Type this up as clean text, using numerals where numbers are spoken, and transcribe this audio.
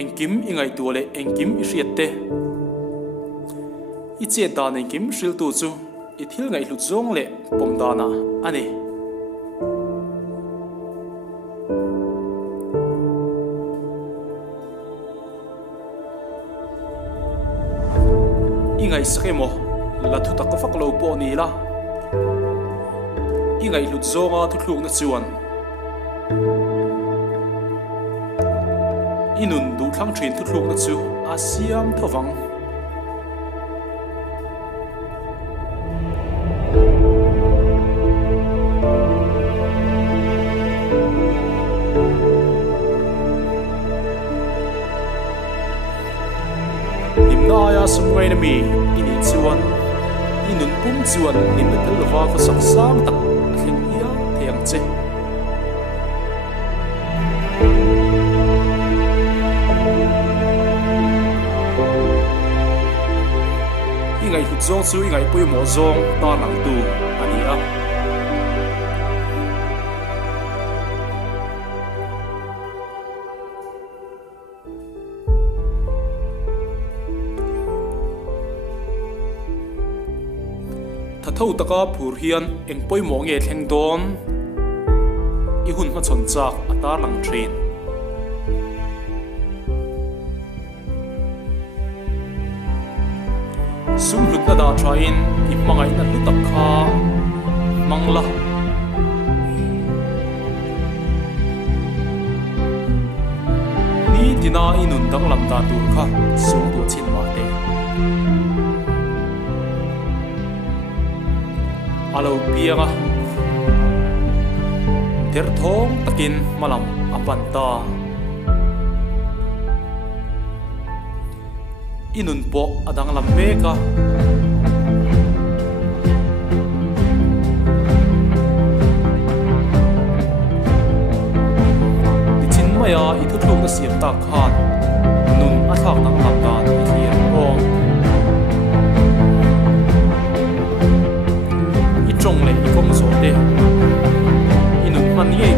engkim ingai tu le engkim riate I che dan engkim hril tu chu I thil ngai hlut zong le pomdana ani ingai sakemo la thu tak fak lo po ni la ingai hlut zonga thu thluk na chuan inun du thlang thin thu thluk na chu asiam thawang nimnaya sumway na mi ini chuan inun pum chuan nim na talwa ko saksam tak thling ia theng che ingai hlut zong chu ingai pui mo zong ta lang tu ani a thâu taka phur hian engpoi mo nge thleng don I hun ma chon chak atar lang thin sum lut na da thain I mangai na lu tak kha mangla ni tina inun dang lam ta tur kha sum tu chin ma te alo pianga ter thong takin malam apanta inun po adang lam meka di chin maya I thu thluk na siam ta khan nun a thak nang lam dan I hian ong trong lệ I kom zo te inun man ye